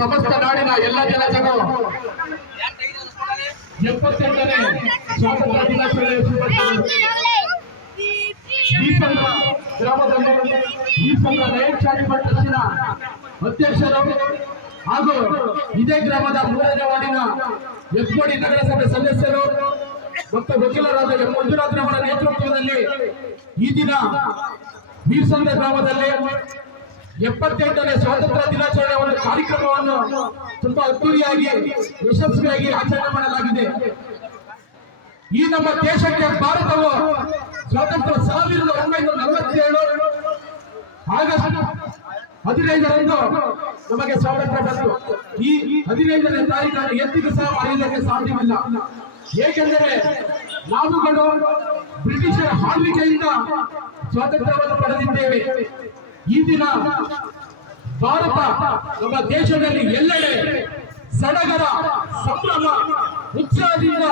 ಸಮಸ್ತ ನಾಡಿನ ಎಲ್ಲ ಜನತೆಗೂ 78ನೇ ಸ್ವಾತಂತ್ರ್ಯ ದಿನಾಚರಣೆಯ ಶುಭಾಶಯಗಳು. ಗ್ರಾಮದಲ್ಲಿ ಈ ಸಂಘ ಚಾರಿಮಠ ಟ್ರಸ್ಟಿನ ಅಧ್ಯಕ್ಷರು ಹಾಗೂ ಇದೇ ಗ್ರಾಮದ 3ನೇ ವಾರ್ಡಿನ ಎಫ್ಕೋಡಿ ನಗರಸಭೆ ಸದಸ್ಯರು ಮತ್ತು ವಕೀಲರಾದ ಎಂ ಮಂಜುನಾಥ್ ಅವರ ನೇತೃತ್ವದಲ್ಲಿ ಈ ದಿನ ಬೀರ್ಸಂದ್ರ ಗ್ರಾಮದಲ್ಲಿ 78ನೇ ಸ್ವಾತಂತ್ರ್ಯ ದಿನಾಚರಣೆಯ ಒಂದು ಕಾರ್ಯಕ್ರಮವನ್ನು ತುಂಬಾ ಅದ್ದೂರಿಯಾಗಿ ಯಶಸ್ವಿಯಾಗಿ ಆಚರಣೆ ಮಾಡಲಾಗಿದೆ. ಈ ನಮ್ಮ ದೇಶಕ್ಕೆ ಭಾರತವು ಸ್ವಾತಂತ್ರ್ಯ 1947 ಆಗಸ್ಟ್ 15ರಂದು ನಮಗೆ ಸ್ವಾತಂತ್ರ್ಯ ಬಂತು. ಈ 15ನೇ ತಾರೀಖನ್ನು ಎಂದಿಗೂ ಸಹ ಮರೆಯಲಿಕ್ಕೆ ಸಾಧ್ಯವಿಲ್ಲ. ಏಕೆಂದರೆ ನಾವುಗಳು ಬ್ರಿಟಿಷರ ಆಳ್ವಿಕೆಯಿಂದ ಸ್ವಾತಂತ್ರ್ಯವನ್ನು ಪಡೆದಿದ್ದೇವೆ. ಈ ದಿನ ಭಾರತ ನಮ್ಮ ದೇಶದಲ್ಲಿ ಎಲ್ಲೆಡೆ ಸಡಗರ ಸಂಭ್ರಮ ಉತ್ಸಾಹದಿಂದ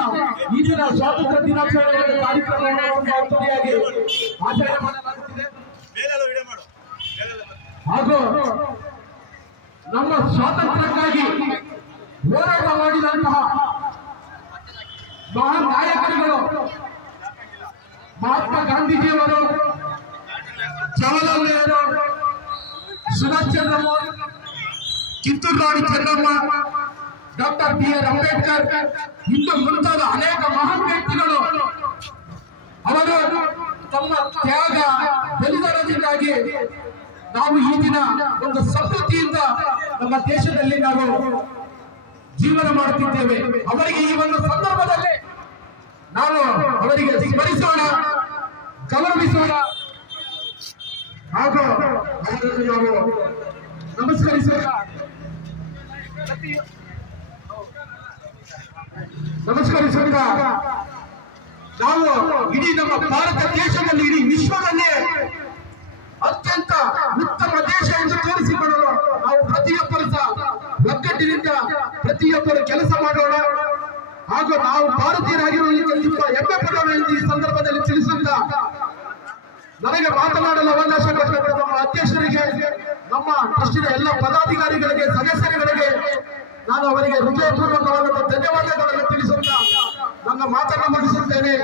ಈ ದಿನ ಸ್ವಾತಂತ್ರ್ಯ ದಿನಾಚರಣೆ ಕಾರ್ಯಕ್ರಮವನ್ನು ಅದ್ದೂರಿಯಾಗಿ ಆಚರಣೆ ಮಾಡಲಾಗುತ್ತಿದೆ. ಹಾಗೂ ನಮ್ಮ ಸ್ವಾತಂತ್ರ್ಯಕ್ಕಾಗಿ ಹೋರಾಟ ಮಾಡಿದಂತಹ ಮಹಾನ್ ನಾಯಕರುಗಳು ಮಹಾತ್ಮ ಗಾಂಧೀಜಿಯವರು, ಜವಾಹರ್ಲಾಲ್ ನೆಹರು, ಸುಭಾಷ್ ಚಂದ್ರ ಬೋಸ್, ಕಿತ್ತೂರು ರಾಣಿ ಚೆನ್ನಮ್ಮ, ಡಾಕ್ಟರ್ ಬಿ.ಆರ್. ಅಂಬೇಡ್ಕರ್ ಇಂದು ಮುಂತಾದ ಅನೇಕ ಮಹಾನ್ ವ್ಯಕ್ತಿಗಳು ಅವರು ತಮ್ಮ ತ್ಯಾಗ ಬಲಿದಾನದಿಂದಾಗಿ ನಾವು ಈ ದಿನ ಒಂದು ಸಮೃದ್ಧಿಯಿಂದ ನಮ್ಮ ದೇಶದಲ್ಲಿ ನಾವು ಜೀವನ ಮಾಡುತ್ತಿದ್ದೇವೆ. ಅವರಿಗೆ ಈ ಒಂದು ಸಂದರ್ಭದಲ್ಲಿ ನಾವು ಅವರಿಗೆ ಸ್ಮರಿಸೋಣ, ಗೌರವಿಸೋಣ ಹಾಗೂ ಅವರನ್ನು ನಾವು ನಮಸ್ಕರಿಸೋಣ. ನಾವು ಇಡೀ ನಮ್ಮ ಭಾರತ ದೇಶದಲ್ಲಿ ಇಡೀ ವಿಶ್ವದಲ್ಲೇ ಅತ್ಯಂತ ಉತ್ತಮ ದೇಶ ಎಂದು ತೋರಿಸಿಕೊಳ್ಳಲು ನಾವು ಪ್ರತಿಯೊಬ್ಬರು ಸಹ ಒಗ್ಗಟ್ಟಿನಿಂದ ಪ್ರತಿಯೊಬ್ಬರು ಕೆಲಸ ಮಾಡೋಣ ಹಾಗೂ ನಾವು ಭಾರತೀಯರಾಗಿರುವುದಕ್ಕೆ ತುಂಬಾ ಹೆಮ್ಮೆ ಪಡೋಣ ಎಂದು ಈ ಸಂದರ್ಭದಲ್ಲಿ ತಿಳಿಸುತ್ತಾ ನನಗೆ ಮಾತನಾಡಲು ಅವಕಾಶ ಕೊಟ್ಟಿರುವ ನಮ್ಮ ಅಧ್ಯಕ್ಷರಿಗೆ, ನಮ್ಮ ಟ್ರಸ್ಟಿನ ಎಲ್ಲ ಪದಾಧಿಕಾರಿಗಳಿಗೆ, ಸದಸ್ಯರುಗಳಿಗೆ ನಾನು ಅವರಿಗೆ ಹೃದಯಪೂರ್ವಕವಾದ ಧನ್ಯವಾದಗಳನ್ನು ತಿಳಿಸುತ್ತಾ ನನ್ನ ಮಾತನ್ನು ಮುಗಿಸುತ್ತೇನೆ.